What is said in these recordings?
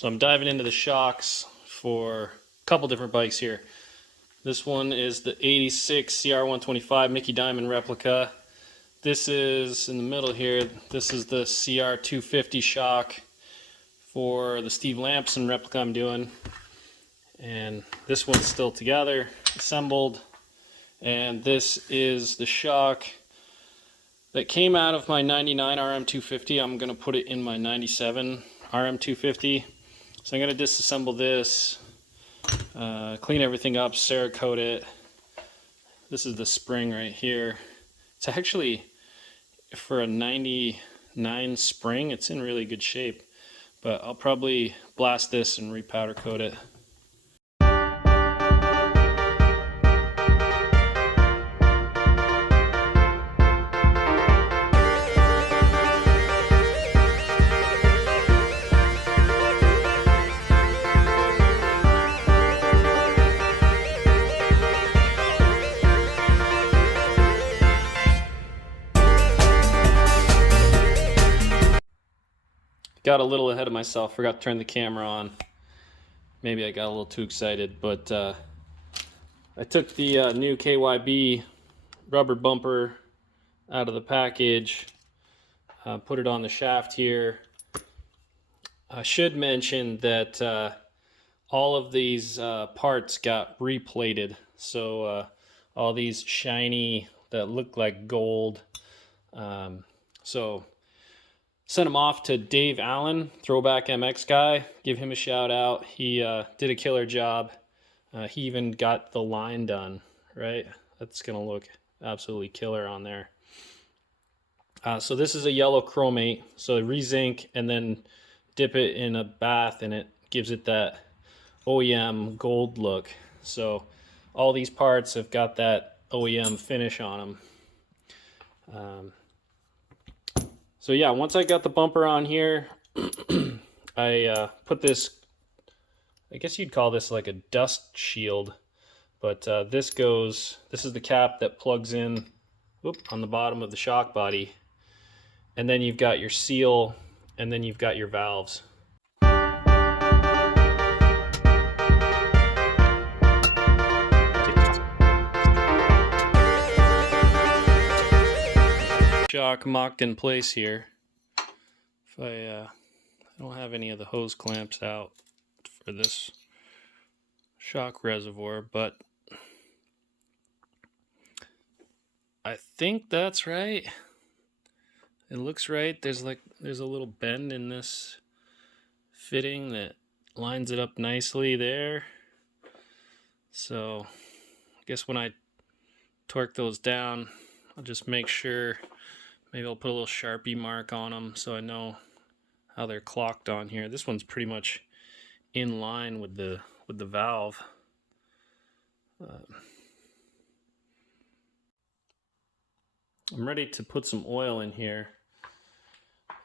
So I'm diving into the shocks for a couple different bikes here. This one is the 86 CR125 Micky Dymond replica. This is in the middle here. This is the CR250 shock for the Steve Lampson replica I'm doing. And this one's still together, assembled. And this is the shock that came out of my 99 RM250. I'm going to put it in my 97 RM250. So I'm going to disassemble this, clean everything up, Cerakote it. This is the spring right here. It's actually, for a 99 spring, it's in really good shape. But I'll probably blast this and repowder coat it. Got a little ahead of myself, forgot to turn the camera on. Maybe I got a little too excited, but I took the new KYB rubber bumper out of the package, put it on the shaft here. I should mention that all of these parts got replated, so all these shiny that look like gold. So sent them off to Dave Allen, Throwback MX guy. Give him a shout out. He did a killer job. He even got the line done, right? That's gonna look absolutely killer on there. So this is a yellow chromate. So re-zinc and then dip it in a bath and it gives it that OEM gold look. So all these parts have got that OEM finish on them. So yeah, once I got the bumper on here, I put this, I guess you'd call this like a dust shield, but this is the cap that plugs in on the bottom of the shock body, and then you've got your seal, and then you've got your valves. Shock mocked in place here. If I don't have any of the hose clamps out for this shock reservoir, but I think that's right. It looks right. There's a little bend in this fitting that lines it up nicely there. So I guess when I torque those down, I'll just make sure. Maybe I'll put a little Sharpie mark on them so I know how they're clocked on here. This one's pretty much in line with the valve. I'm ready to put some oil in here,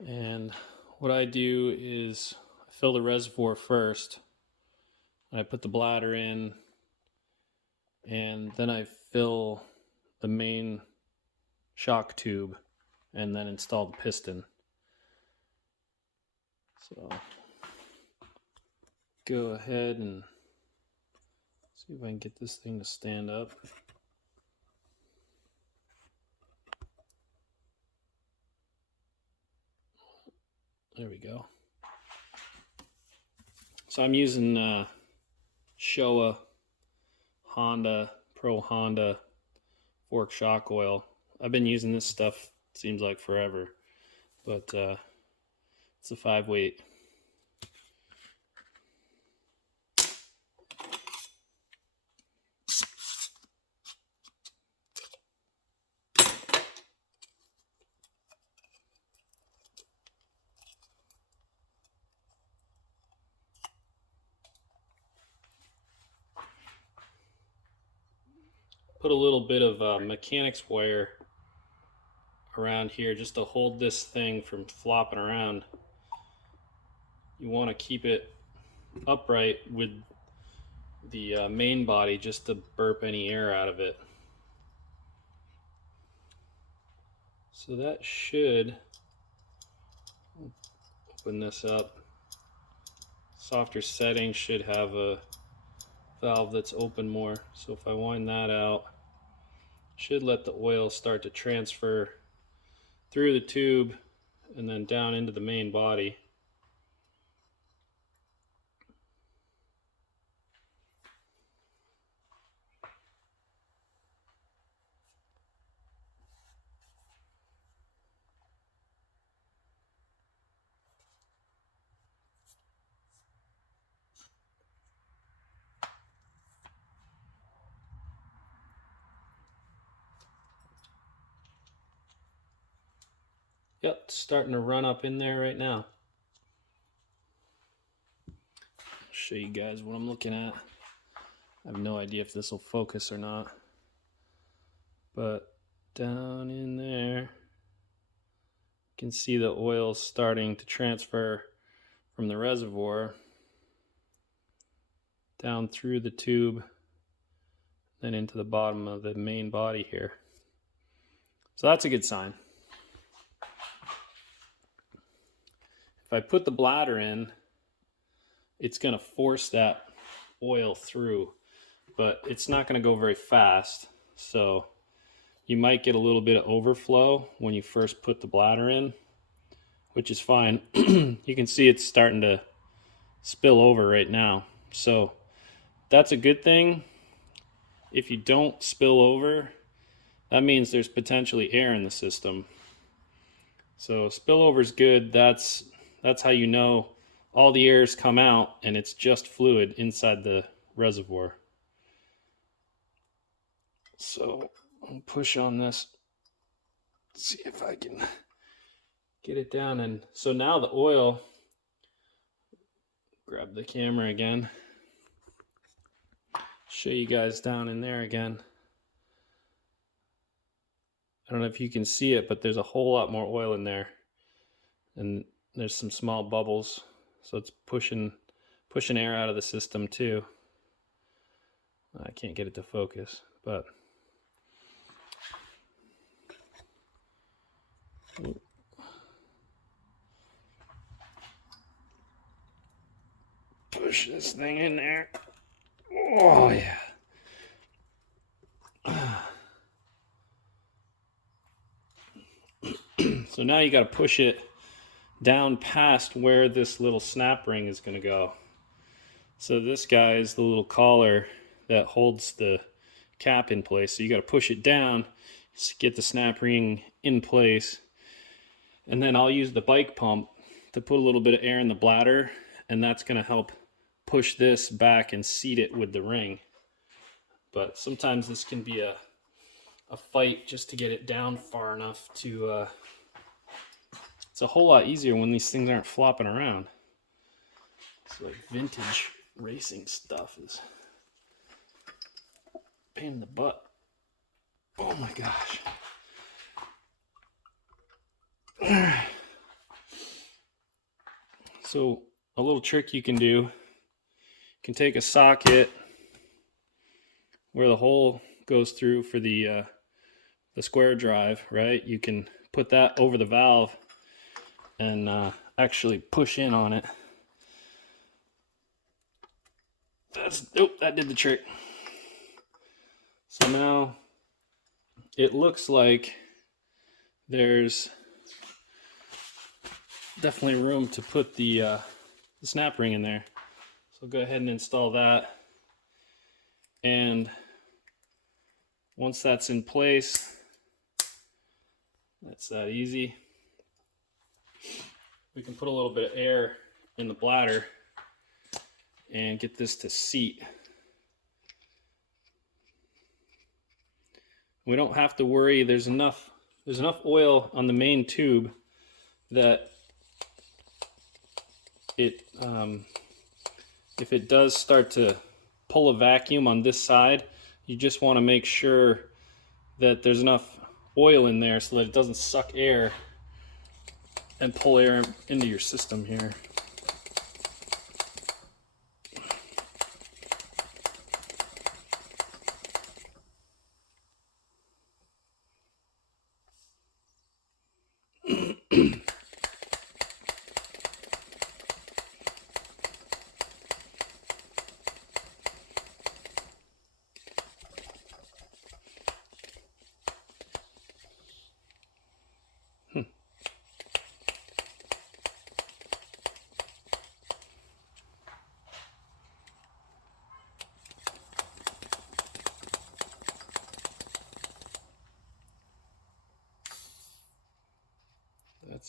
and what I do is I fill the reservoir first, and I put the bladder in, and then I fill the main shock tube and then install the piston. So go ahead and see if I can get this thing to stand up. There we go. So I'm using Showa Pro Honda fork shock oil. I've been using this stuff, seems like forever, but it's a 5-weight. Put a little bit of mechanics wire around here just to hold this thing from flopping around. You want to keep it upright with the main body just to burp any air out of it. So that should open this up softer setting should have a valve that's open more. So if I wind that out, should let the oil start to transfer through the tube and then down into the main body. Yep, it's starting to run up in there right now. I'll show you guys what I'm looking at. I have no idea if this will focus or not. But down in there, you can see the oil starting to transfer from the reservoir down through the tube, then into the bottom of the main body here. So that's a good sign. If I put the bladder in, it's going to force that oil through, but it's not going to go very fast. So you might get a little bit of overflow when you first put the bladder in, which is fine. You can see it's starting to spill over right now. So that's a good thing. If you don't spill over, that means there's potentially air in the system. So spillover is good. That's how you know all the air's come out and it's just fluid inside the reservoir. So I'll push on this, see if I can get it down. And so now the oil, grab the camera again, show you guys down in there again. I don't know if you can see it, but there's a whole lot more oil in there. And there's some small bubbles. So it's pushing air out of the system too. I can't get it to focus, but push this thing in there. Oh yeah. So now you got to push it down past where this little snap ring is going to go. So this guy is the little collar that holds the cap in place. So you got to push it down, get the snap ring in place. And then I'll use the bike pump to put a little bit of air in the bladder, and that's going to help push this back and seat it with the ring. But sometimes this can be a fight just to get it down far enough to it's a whole lot easier when these things aren't flopping around. It's like vintage racing stuff is a pain in the butt. Oh my gosh. So a little trick you can do, you can take a socket where the hole goes through for the square drive, right? You can put that over the valve and actually push in on it. That did the trick. So now it looks like there's definitely room to put the snap ring in there. So go ahead and install that. And once that's in place, that's that easy. We can put a little bit of air in the bladder and get this to seat. We don't have to worry. There's enough oil on the main tube that it if it does start to pull a vacuum on this side, you just want to make sure that there's enough oil in there so that it doesn't suck air and pull air into your system here.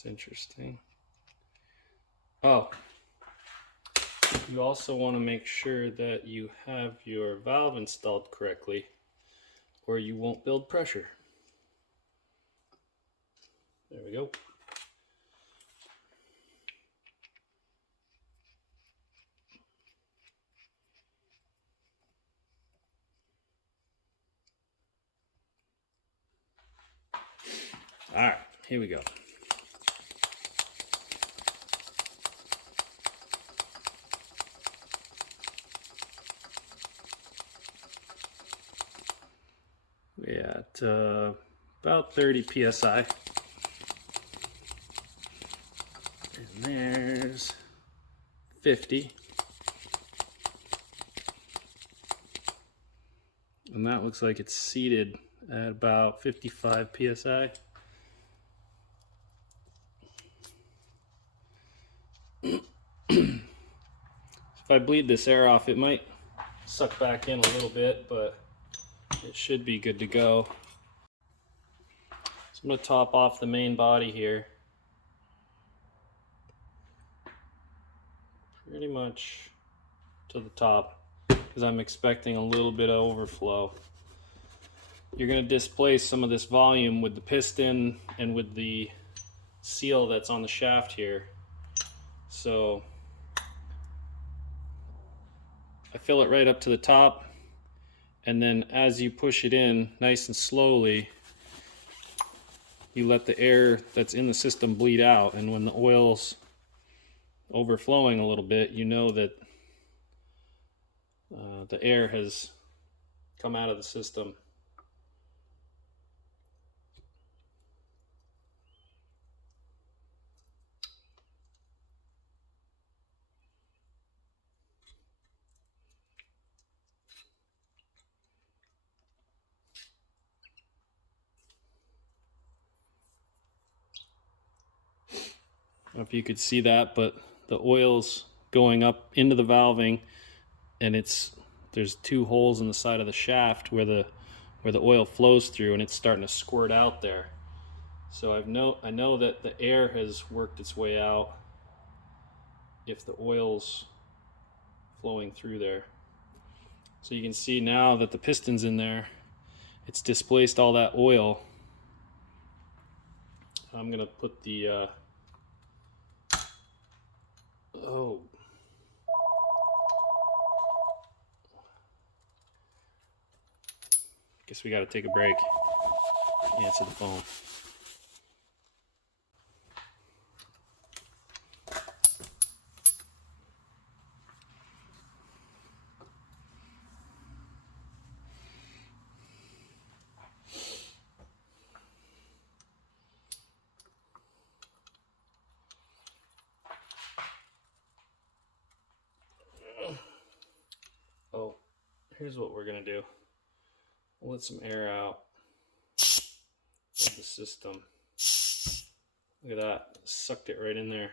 interesting. Oh, you also want to make sure that you have your valve installed correctly, or you won't build pressure. There we go. All right, here we go. We're at about 30 psi. And there's 50. And that looks like it's seated at about 55 psi. If I bleed this air off, it might suck back in a little bit, but it should be good to go. So I'm going to top off the main body here. Pretty much to the top, because I'm expecting a little bit of overflow. You're going to displace some of this volume with the piston and with the seal that's on the shaft here. So I fill it right up to the top, and then as you push it in nice and slowly, you let the air that's in the system bleed out, and when the oil's overflowing a little bit, you know that the air has come out of the system. I don't know if you could see that, but the oil's going up into the valving, and there's two holes in the side of the shaft where the oil flows through, and it's starting to squirt out there. So I know that the air has worked its way out if the oil's flowing through there. So you can see now that the piston's in there, it's displaced all that oil. I'm gonna put the oh, guess we gotta take a break. Answer the phone. Oh, here's what we're gonna do. We'll let some air out of the system. Look at that, sucked it right in there.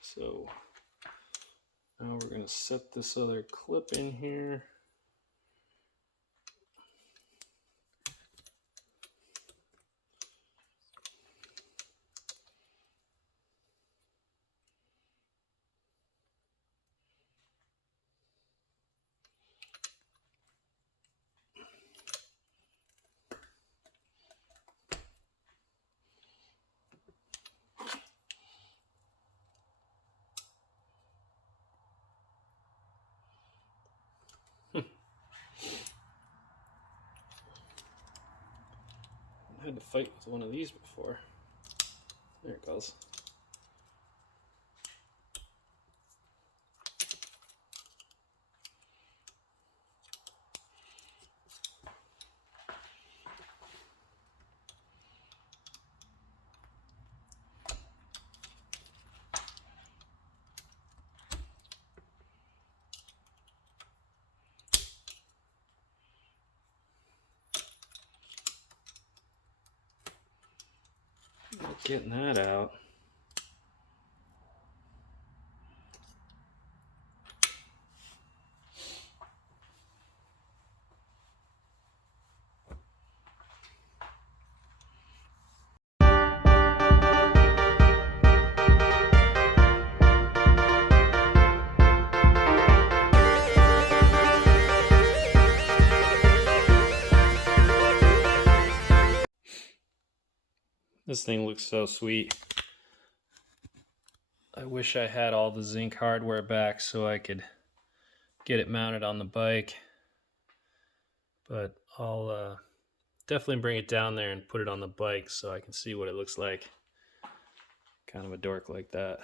So now we're gonna set this other clip in here. I had to fight with one of these before. There it goes. Not getting that out. This thing looks so sweet. I wish I had all the zinc hardware back so I could get it mounted on the bike. But I'll definitely bring it down there and put it on the bike so I can see what it looks like. Kind of a dork like that.